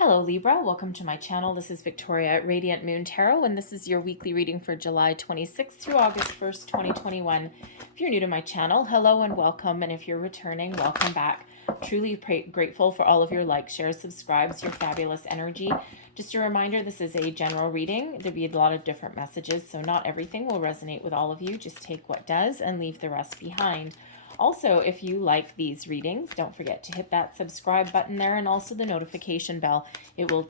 Hello Libra, welcome to my channel. This is Victoria at Radiant Moon Tarot, and this is your weekly reading for July 26th through August 1st, 2021. If you're new to my channel, hello and welcome, and if you're returning, welcome back. Truly grateful for all of your likes, shares, subscribes, your fabulous energy. Just a reminder, this is a general reading. There'll be a lot of different messages, so not everything will resonate with all of you. Just take what does and leave the rest behind. Also, if you like these readings, don't forget to hit that subscribe button there and also the notification bell. It will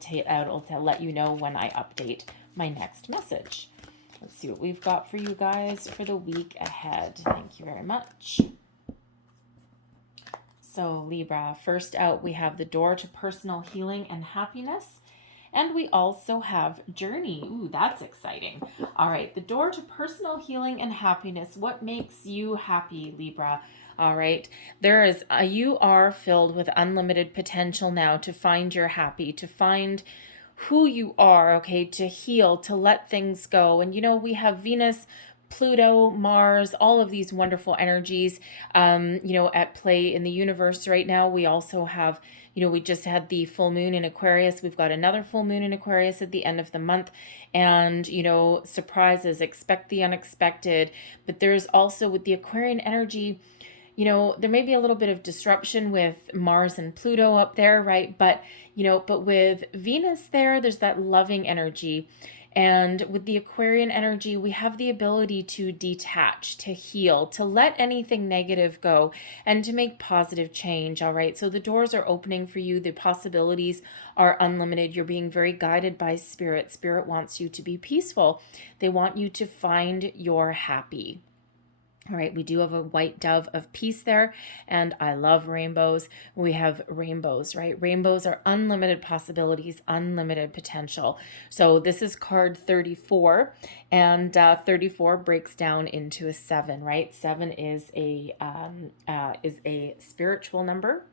let you know when I update my next message. Let's see what we've got for you guys for the week ahead. Thank you very much. So Libra, first out, we have the door to personal healing and happiness. And we also have Journey. Ooh, that's exciting. All right, the door to personal healing and happiness. What makes you happy, Libra? All right, you are filled with unlimited potential now to find your happy, to find who you are, okay, to heal, to let things go. And we have Venus, Pluto, Mars, all of these wonderful energies, at play in the universe right now. We also have, we just had the full moon in Aquarius. We've got another full moon in Aquarius at the end of the month. And, surprises, expect the unexpected. But there's also with the Aquarian energy, there may be a little bit of disruption with Mars and Pluto up there, right? But with Venus there's that loving energy. And with the Aquarian energy, we have the ability to detach, to heal, to let anything negative go, and to make positive change, all right? So the doors are opening for you. The possibilities are unlimited. You're being very guided by Spirit. Spirit wants you to be peaceful. They want you to find your happy. All right, we do have a white dove of peace there, and I love rainbows. We have rainbows, right? Rainbows are unlimited possibilities, unlimited potential. So this is card 34, and 34 breaks down into a 7, right? 7 is a spiritual number,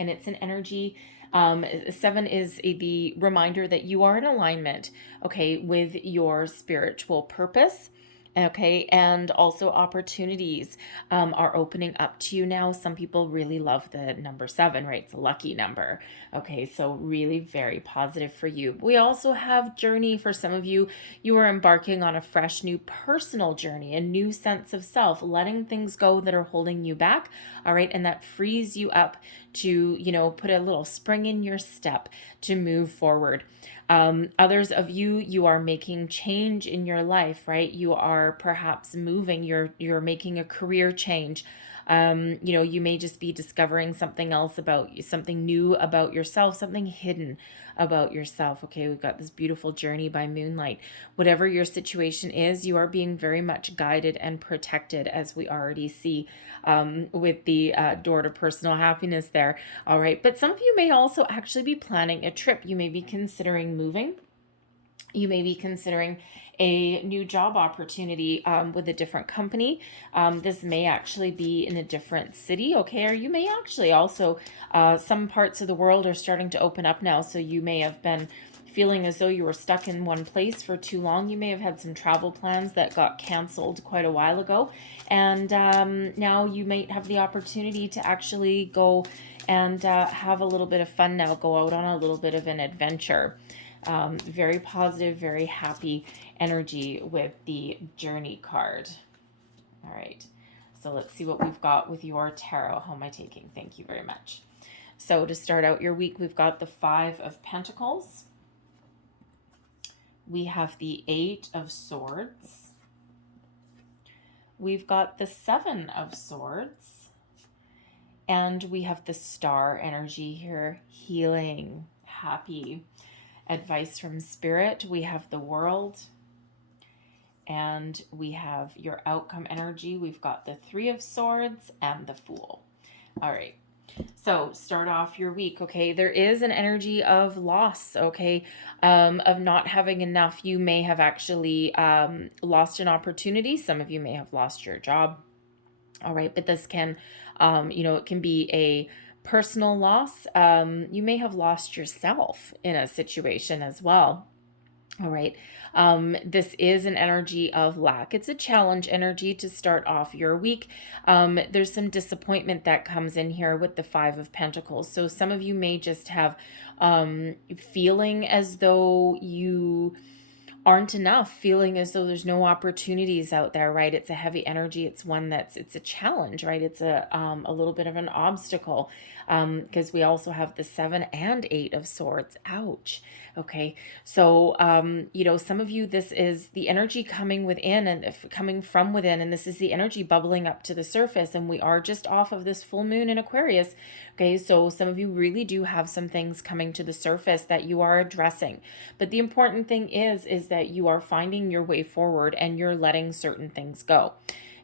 and it's an energy. 7 is the reminder that you are in alignment, okay, with your spiritual purpose. Okay, and also opportunities are opening up to you now. Some people really love the number 7, right? It's a lucky number. Okay, so really very positive for you. We also have Journey. For some of you, you are embarking on a fresh new personal journey, a new sense of self, letting things go that are holding you back. All right, and that frees you up to, put a little spring in your step to move forward. Others of you are making change in your life, right? You are perhaps moving, you're making a career change. You may just be discovering something else something new about yourself, something hidden about yourself. Okay, we've got this beautiful journey by moonlight. Whatever your situation is, you are being very much guided and protected, as we already see with the door to personal happiness there. All right, but some of you may also actually be planning a trip. You may be considering moving. You may be considering a new job opportunity with a different company. This may actually be in a different city, okay? Or you may actually also, some parts of the world are starting to open up now, so you may have been feeling as though you were stuck in one place for too long. You may have had some travel plans that got canceled quite a while ago, and now you might have the opportunity to actually go and have a little bit of fun now, go out on a little bit of an adventure. Very positive, very happy energy with the Journey card. All right, so let's see what we've got with your tarot. How am I taking? Thank you very much. So to start out your week, we've got the 5 of Pentacles. We have the 8 of Swords. We've got the 7 of Swords. And we have the Star energy here, healing, happy. Advice from Spirit. We have the World, and we have your outcome energy. We've got the 3 of Swords and the Fool. All right, so start off your week. Okay, there is an energy of loss, okay, of not having enough. You may have actually lost an opportunity. Some of you may have lost your job. All right, but this can it can be a personal loss. You may have lost yourself in a situation as well. All right. This is an energy of lack. It's a challenge energy to start off your week. There's some disappointment that comes in here with the Five of Pentacles. So some of you may just have feeling as though you aren't enough, feeling as though there's no opportunities out there, right? It's a heavy energy. It's one it's a challenge, right? It's a little bit of an obstacle, because we also have the 7 and 8 of Swords. Ouch. Okay. So, some of you, this is the energy coming within and coming from within, and this is the energy bubbling up to the surface. And we are just off of this full moon in Aquarius. Okay. So some of you really do have some things coming to the surface that you are addressing. But the important thing is that you are finding your way forward and you're letting certain things go.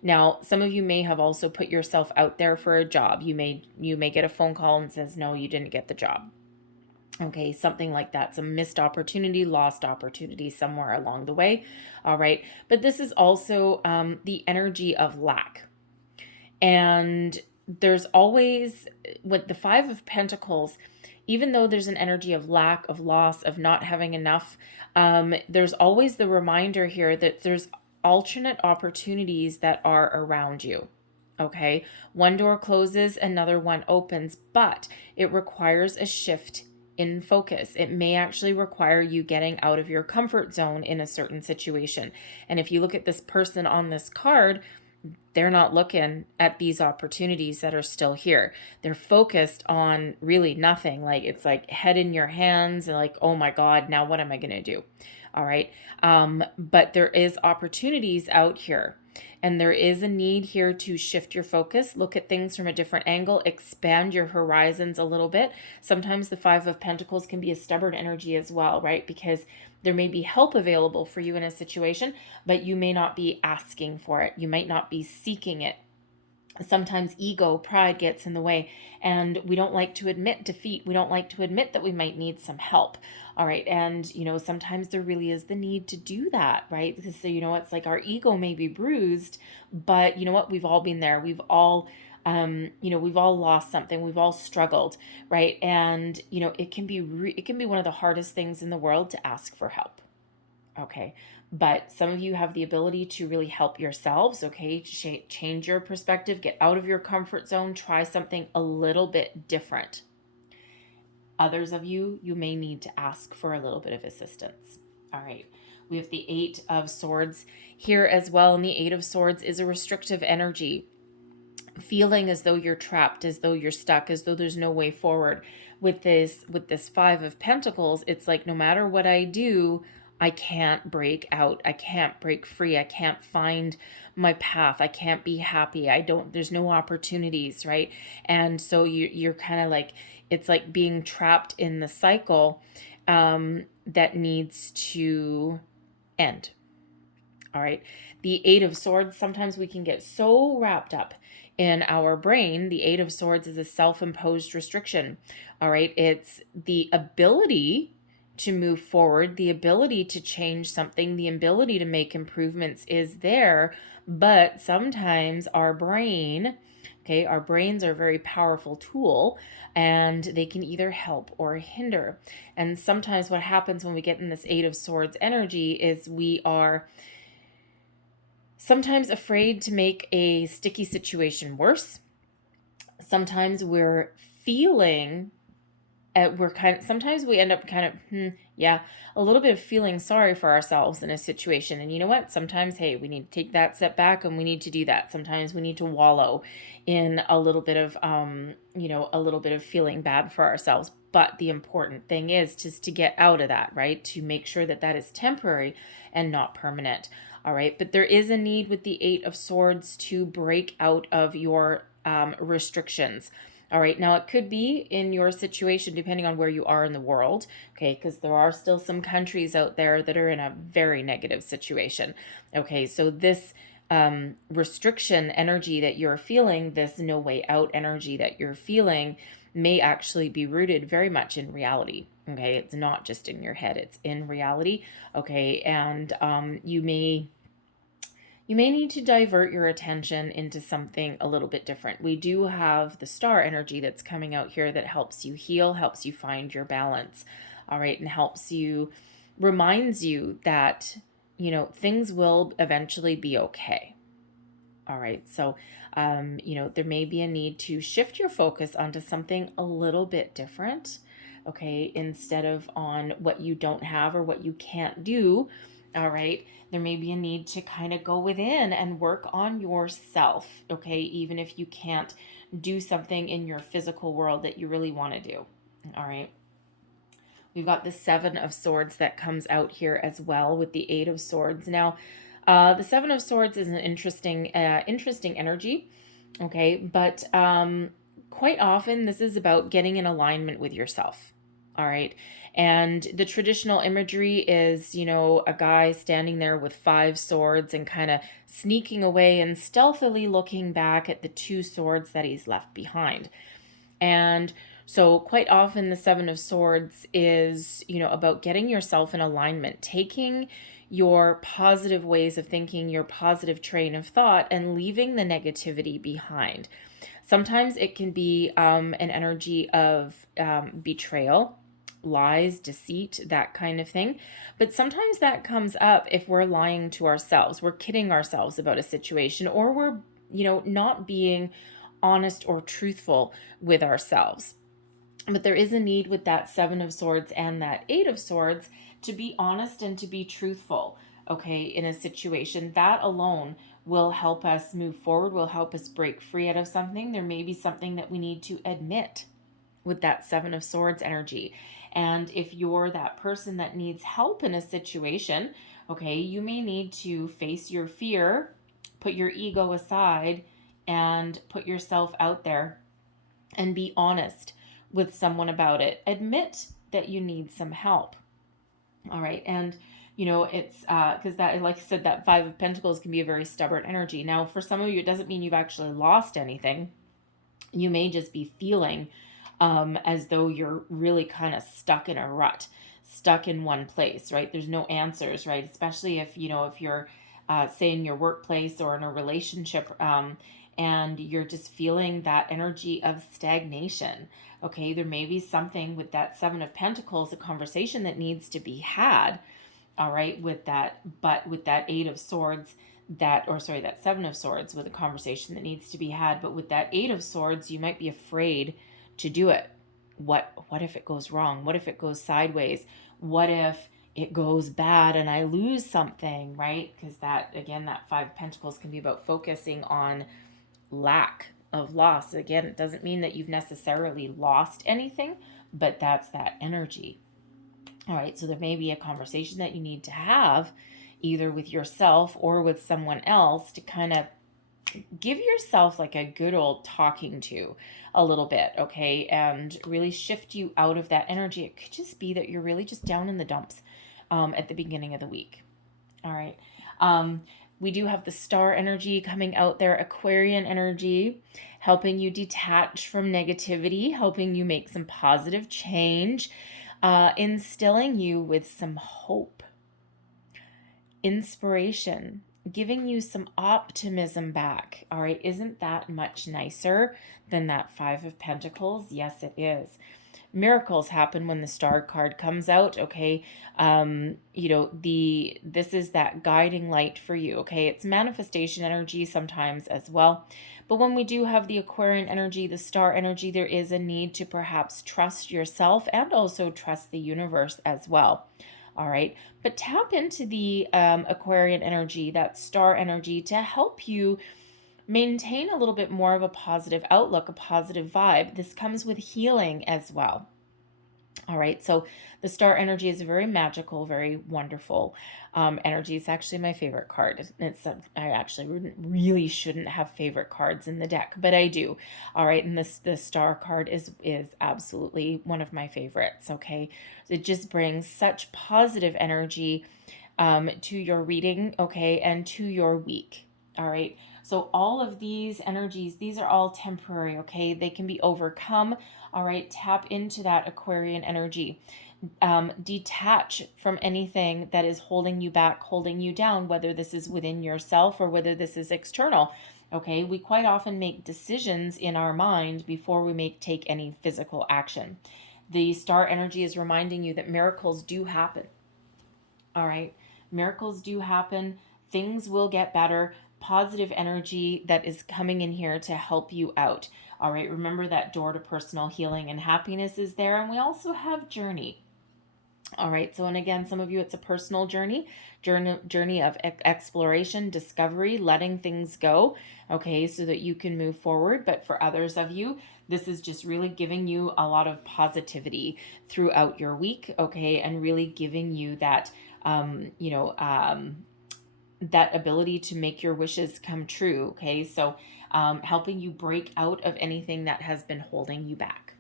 Now, some of you may have also put yourself out there for a job. You may get a phone call and says, no, you didn't get the job. Okay, something like that. Some missed opportunity, lost opportunity somewhere along the way. All right. But this is also the energy of lack. And there's always, with the Five of Pentacles, even though there's an energy of lack, of loss, of not having enough, there's always the reminder here that there's alternate opportunities that are around you. Okay. One door closes, another one opens, but it requires a shift in focus. It may actually require you getting out of your comfort zone in a certain situation. And if you look at this person on this card, they're not looking at these opportunities that are still here. They're focused on really nothing. Like, it's like head in your hands and like, oh my God, now what am I going to do? All right. But there is opportunities out here. And there is a need here to shift your focus, look at things from a different angle, expand your horizons a little bit. Sometimes the Five of Pentacles can be a stubborn energy as well, right? Because there may be help available for you in a situation, but you may not be asking for it. You might not be seeking it. Sometimes ego, pride gets in the way, and we don't like to admit defeat. We don't like to admit that we might need some help. All right. And, sometimes there really is the need to do that, right? Because, so, it's like our ego may be bruised, but you know what? We've all been there. We've all lost something. We've all struggled, right? And, it can be one of the hardest things in the world to ask for help. Okay. But some of you have the ability to really help yourselves. Okay. Change your perspective, get out of your comfort zone, try something a little bit different. Others of you may need to ask for a little bit of assistance. All right. We have the 8 of Swords here as well. And the 8 of Swords is a restrictive energy, feeling as though you're trapped, as though you're stuck, as though there's no way forward. With this 5 of Pentacles, it's like, no matter what I do, I can't break out. I can't break free. I can't find my path. I can't be happy. There's no opportunities, right? And so you're kind of like, it's like being trapped in the cycle that needs to end. All right. The 8 of Swords, sometimes we can get so wrapped up in our brain. The 8 of Swords is a self-imposed restriction. All right. It's the ability to move forward, the ability to change something, the ability to make improvements is there, but sometimes our brains are a very powerful tool, and they can either help or hinder. And sometimes what happens when we get in this 8 of Swords energy is we are sometimes afraid to make a sticky situation worse. Sometimes we're feeling sometimes we end up a little bit of feeling sorry for ourselves in a situation. And you know what? Sometimes, hey, we need to take that step back and we need to do that. Sometimes we need to wallow in a little bit of, feeling bad for ourselves. But the important thing is just to get out of that, right? To make sure that that is temporary and not permanent. All right. But there is a need with the 8 of Swords to break out of your restrictions. All right. Now, it could be in your situation, depending on where you are in the world. Okay. Because there are still some countries out there that are in a very negative situation. Okay. So this restriction energy that you're feeling, this no way out energy that you're feeling, may actually be rooted very much in reality. Okay. It's not just in your head, it's in reality. Okay. And you may need to divert your attention into something a little bit different. We do have the star energy that's coming out here that helps you heal, helps you find your balance. All right. And helps you reminds you that, things will eventually be okay. All right. So, there may be a need to shift your focus onto something a little bit different. Okay. Instead of on what you don't have or what you can't do. All right. There may be a need to kind of go within and work on yourself. Okay. Even if you can't do something in your physical world that you really want to do. All right. We've got the Seven of Swords that comes out here as well with the Eight of Swords. Now, the Seven of Swords is an interesting energy, okay? But quite often this is about getting in alignment with yourself, all right? And the traditional imagery is, a guy standing there with 5 swords and kind of sneaking away and stealthily looking back at the 2 swords that he's left behind. And so quite often the Seven of Swords is, about getting yourself in alignment, taking your positive ways of thinking, your positive train of thought, and leaving the negativity behind. Sometimes it can be an energy of betrayal, lies, deceit, that kind of thing. But sometimes that comes up if we're lying to ourselves, we're kidding ourselves about a situation, or we're, not being honest or truthful with ourselves. But there is a need with that Seven of Swords and that Eight of Swords to be honest and to be truthful, okay, in a situation. That alone will help us move forward, will help us break free out of something. There may be something that we need to admit with that Seven of Swords energy. And if you're that person that needs help in a situation, okay, you may need to face your fear, put your ego aside, and put yourself out there and be honest with someone about it. Admit that you need some help. All right. And, it's because that, like I said, that Five of Pentacles can be a very stubborn energy. Now, for some of you, it doesn't mean you've actually lost anything. You may just be feeling as though you're really kind of stuck in a rut, stuck in one place, right? There's no answers, right? Especially if, if you're, say, in your workplace or in a relationship, and you're just feeling that energy of stagnation. Okay, there may be something with that Seven of Pentacles, a conversation that needs to be had, all right, with that, but with that Eight of Swords, that Seven of Swords, with a conversation that needs to be had, but with that Eight of Swords, you might be afraid to do it. What if it goes wrong? What if it goes sideways? What if it goes bad and I lose something, right? Because that, again, that Five of Pentacles can be about focusing on lack of loss. Again, it doesn't mean that you've necessarily lost anything, but that's that energy. All right, so there may be a conversation that you need to have either with yourself or with someone else to kind of give yourself like a good old talking to a little bit, okay, and really shift you out of that energy. It could just be that you're really just down in the dumps at the beginning of the week. All right. We do have the star energy coming out there, Aquarian energy, helping you detach from negativity, helping you make some positive change, instilling you with some hope, inspiration, giving you some optimism back. All right. Isn't that much nicer than that Five of Pentacles? Yes, it is. Miracles happen when the star card comes out, okay? This is that guiding light for you, okay? It's manifestation energy sometimes as well. But when we do have the Aquarian energy, the star energy, there is a need to perhaps trust yourself and also trust the universe as well. All right. But tap into the Aquarian energy, that star energy, to help you maintain a little bit more of a positive outlook, a positive vibe. This comes with healing as well. All right, so the star energy is a very magical, very wonderful energy. It's actually my favorite card. I actually really shouldn't have favorite cards in the deck, but I do. All right, and the star card is absolutely one of my favorites. Okay, it just brings such positive energy to your reading, okay, and to your week. All right. So all of these energies, these are all temporary, okay? They can be overcome. All right. Tap into that Aquarian energy. Detach from anything that is holding you back, holding you down, whether this is within yourself or whether this is external. Okay. We quite often make decisions in our mind before we take any physical action. The star energy is reminding you that miracles do happen. All right. Miracles do happen. Things will get better. Positive energy that is coming in here to help you out. All right. Remember that door to personal healing and happiness is there. And we also have journey. All right. So, and again, some of you, it's a personal journey of exploration, discovery, letting things go. Okay. So that you can move forward. But for others of you, this is just really giving you a lot of positivity throughout your week. Okay. And really giving you that, um, you know, um, that ability to make your wishes come true. Okay. So, helping you break out of anything that has been holding you back.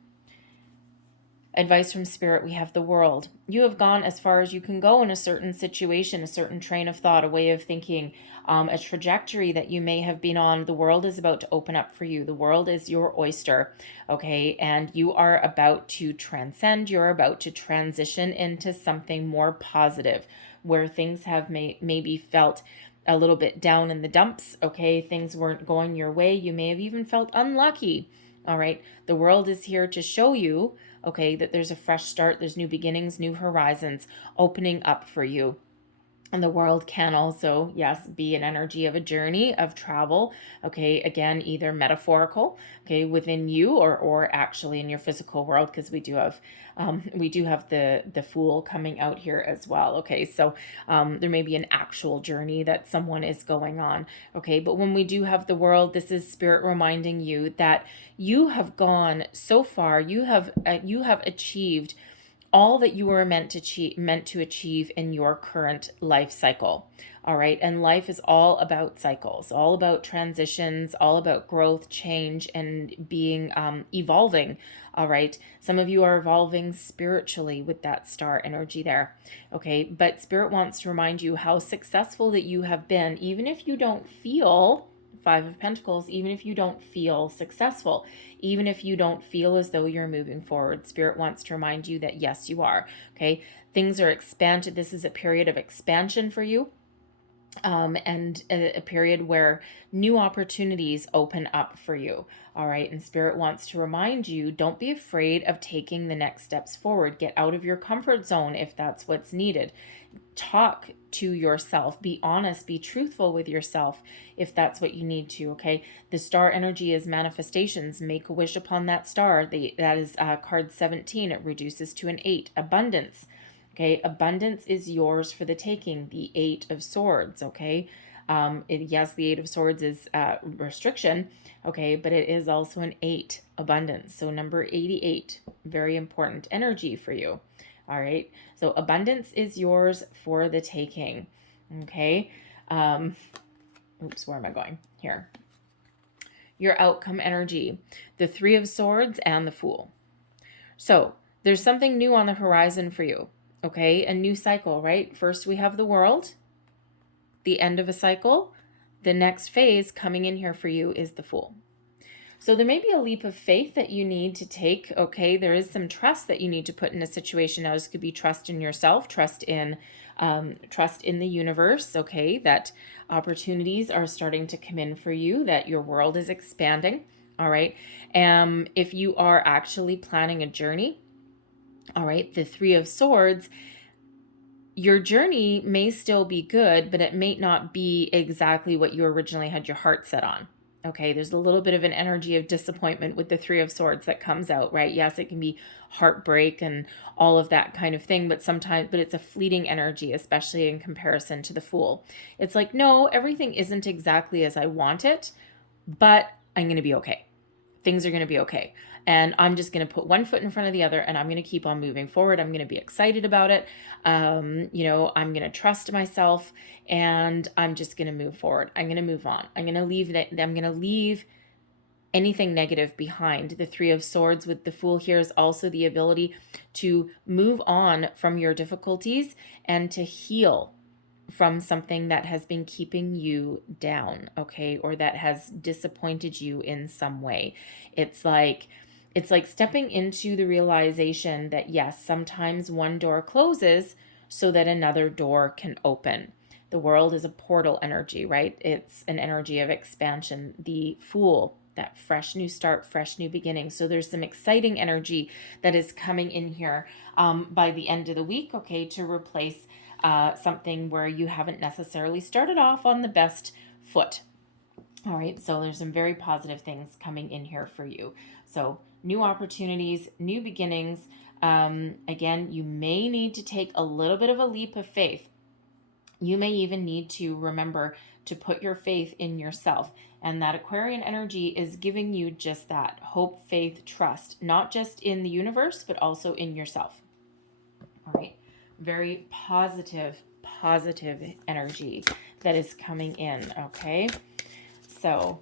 Advice from Spirit, we have the world. You have gone as far as you can go in a certain situation, a certain train of thought, a way of thinking, a trajectory that you may have been on. The world is about to open up for you. The world is your oyster, okay? And you are about to transcend. You're about to transition into something more positive, where things have maybe felt a little bit down in the dumps, okay? Things weren't going your way. You may have even felt unlucky, all right? The world is here to show you, okay, that there's a fresh start, there's new beginnings, new horizons opening up for you. And the world can also, yes, be an energy of a journey of travel. Okay, again, either metaphorical, okay, within you, or actually in your physical world, because we do have the Fool coming out here as well. Okay, so there may be an actual journey that someone is going on. Okay, but when we do have the world, this is Spirit reminding you that you have gone so far. You have achieved all that you were meant to achieve in your current life cycle. All right. And life is all about cycles, all about transitions, all about growth, change, and being evolving. All right. Some of you are evolving spiritually with that star energy there. Okay. But Spirit wants to remind you how successful that you have been, even if you don't feel Five of Pentacles, even if you don't feel successful, even if you don't feel as though you're moving forward, Spirit wants to remind you that yes, you are. Okay. Things are expanded. This is a period of expansion for you. And a period where new opportunities open up for you. All right. And Spirit wants to remind you, don't be afraid of taking the next steps forward. Get out of your comfort zone if that's what's needed. Talk to yourself. Be honest. Be truthful with yourself if that's what you need to. Okay. The star energy is manifestations. Make a wish upon that star. That is card 17. It reduces to an 8. Abundance. Okay, abundance is yours for the taking. The 8 of Swords, okay? Yes, the 8 of Swords is restriction, okay, but it is also an 8, abundance. So number 88, very important energy for you, all right? So abundance is yours for the taking, okay? Oops, where am I going? Here. Your outcome energy, the 3 of Swords and the Fool. So there's something new on the horizon for you. Okay, a new cycle, right? First we have the world, the end of a cycle. The next phase coming in here for you is the Fool. So there may be a leap of faith that you need to take. Okay, there is some trust that you need to put in a situation. Now this could be trust in yourself, trust in the universe. Okay, that opportunities are starting to come in for you, that your world is expanding. All right, if you are actually planning a journey, all right, the 3 of Swords, your journey may still be good, but it may not be exactly what you originally had your heart set on. Okay, there's a little bit of an energy of disappointment with the 3 of Swords that comes out, right? Yes, it can be heartbreak and all of that kind of thing, but it's a fleeting energy, especially in comparison to the Fool. It's like, no, everything isn't exactly as I want it, but I'm going to be okay. Things are going to be okay. And I'm just going to put one foot in front of the other, and I'm going to keep on moving forward. I'm going to be excited about it. I'm going to trust myself, and I'm just going to move forward. I'm going to move on. I'm going to leave anything negative behind. The 3 of Swords with the Fool here is also the ability to move on from your difficulties and to heal from something that has been keeping you down, okay, or that has disappointed you in some way. It's like stepping into the realization that yes, sometimes one door closes so that another door can open. The world is a portal energy, right? It's an energy of expansion. The Fool, that fresh new start, fresh new beginning. So there's some exciting energy that is coming in here by the end of the week, okay, to replace something where you haven't necessarily started off on the best foot. All right, so there's some very positive things coming in here for you. So new opportunities, new beginnings. Again, you may need to take a little bit of a leap of faith. You may even need to remember to put your faith in yourself. And that Aquarian energy is giving you just that hope, faith, trust, not just in the universe, but also in yourself. All right, very positive energy that is coming in. Okay, so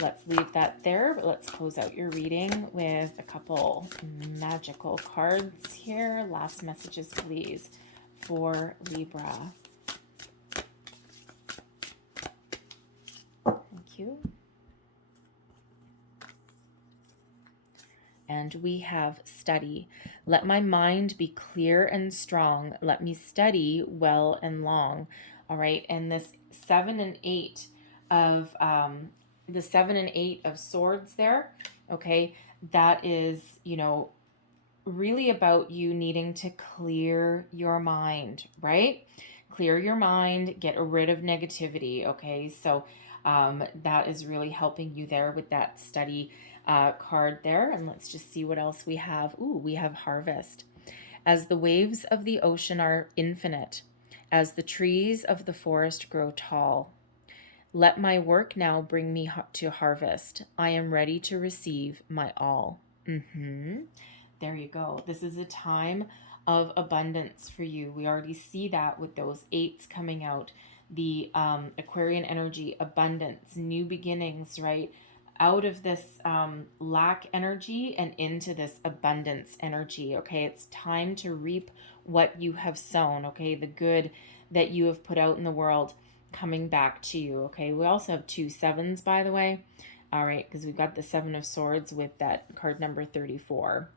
let's leave that there, but let's close out your reading with a couple magical cards here. Last messages, please, for Libra. Thank you. And we have study. Let my mind be clear and strong. Let me study well and long. All right, and this 7 and 8 of the 7 and 8 of swords there, okay, that is, you know, really about you needing to clear your mind, right? Clear your mind, get rid of negativity, okay? So that is really helping you there with that study card there. And let's just see what else we have. Ooh, we have harvest. As the waves of the ocean are infinite, as the trees of the forest grow tall, let my work now bring me to harvest. I am ready to receive my all. There you go. This is a time of abundance for you. We already see that with those 8s coming out. The Aquarian energy, abundance, new beginnings, right? Out of this lack energy and into this abundance energy, okay? It's time to reap what you have sown, okay? The good that you have put out in the world coming back to you, okay? We also have 2 7s, by the way. All right, because we've got the 7 of swords with that card number 34.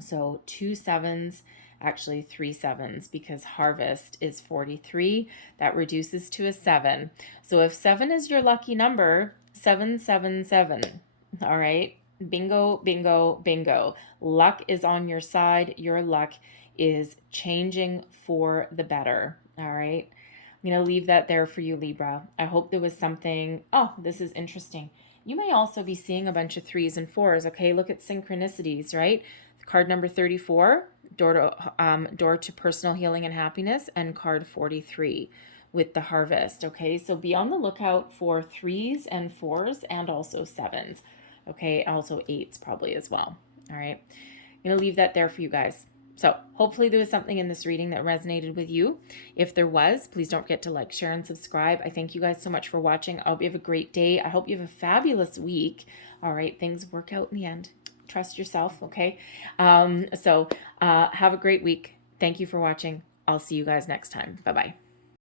So 2 7s, actually 3 7s, because harvest is 43. That reduces to a 7. So if 7 is your lucky number, 777. All right. Bingo, bingo, bingo. Luck is on your side. Your luck is changing for the better. All right. I'm going to leave that there for you, Libra. I hope there was something. Oh, this is interesting. You may also be seeing a bunch of 3s and 4s. Okay. Look at synchronicities, right? Card number 34, door to personal healing and happiness, and card 43 with the harvest. Okay, so be on the lookout for 3s and 4s and also 7s. Okay, also 8s probably as well. All right, I'm going to leave that there for you guys. So hopefully there was something in this reading that resonated with you. If there was, please don't forget to like, share, and subscribe. I thank you guys so much for watching. I hope you have a great day. I hope you have a fabulous week. All right, things work out in the end. Trust yourself, okay? So have a great week. Thank you for watching. I'll see you guys next time. Bye-bye.